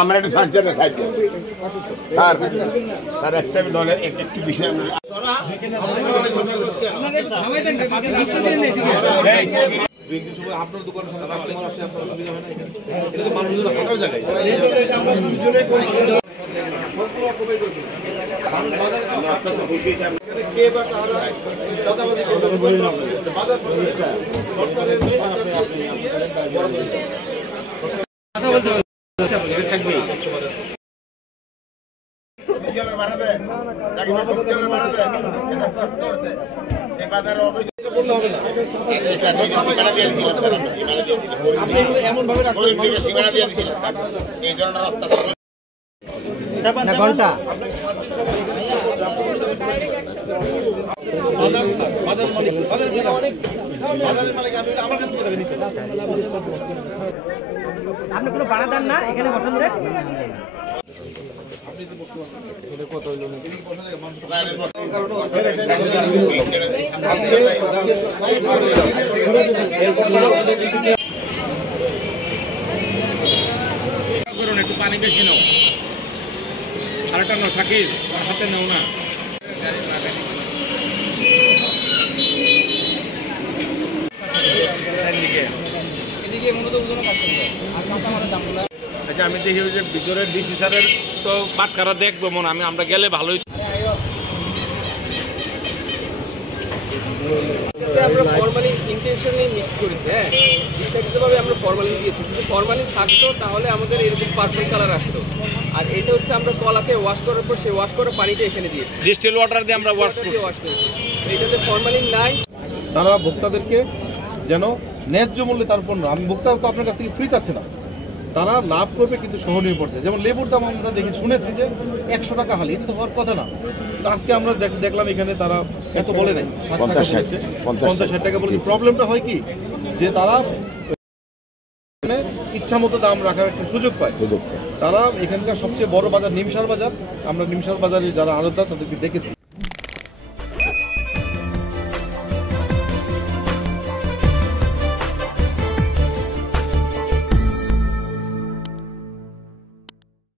আমরা একটু শান্তিতে থাকি তার একটা দলের একটি বিষয় আপনার দোকানের সামনে কাস্টমার আসে আপনার সুবিধা হয় না এটা তো মানুষজন হাঁটার জায়গায় কে বা কারা দাদাবাজি বাজার সরকারের থাকবে এমন ভাবে ঘন্টা বাজারের মালিক আমি আমার কাছ থেকে নিতে আপনি কোনো ভাড়া দেন না এখানে বসেন রে আপনি তো বসতে পারেন কত হইল না একটু পানি বেশি নাও আরেকটা নাও শাকির হাতে নাও না আচ্ছা আমি দেখি যে ভিতরের ডিসি স্যারের তো পাটকারা দেখবো মনে আমরা গেলে ভালোই আমরা ফরমালিন ইন্টেনশনালি মিক্স করেছি হ্যাঁ ইচ্ছাকৃতভাবে আমরা ফরমালিন দিয়েছি যদি ফরমালিন থাকতো তাহলে আমাদের এরকম পার্পল কালার আসতো আর এটা হচ্ছে আমরা কলাকে ওয়াশ করার পর সেই ওয়াশ করা পানিটা এখানে দিয়েছি ডিস্টিল ওয়াটার দিয়ে আমরা ওয়াশ করেছি এটাতে ফরমালিন নাই তারা ভোক্তাদেরকে যেন ন্যায্য মূল্যে তার পণ্য আমি ভোক্তা তো আপনার কাছ থেকে ফ্রি চাচ্ছে না তারা লাভ করবে কিন্তু সহনীয় পর্যায়ে যেমন লেবুর দাম আমরা দেখি শুনেছি যে 100 টাকা হালি এটা তো হওয়ার কথা না তো আজকে আমরা দেখলাম এখানে তারা এত বলে নাই 50-60 টাকা বলেছে প্রবলেমটা হয় কি যে তারা ইচ্ছা মতো দাম রাখার একটা সুযোগ পায় তারা এখানকার সবচেয়ে বড় বাজার নিমসার বাজার আমরা নিমসার বাজারে যারা আড়তদার তাদেরকে দেখেছি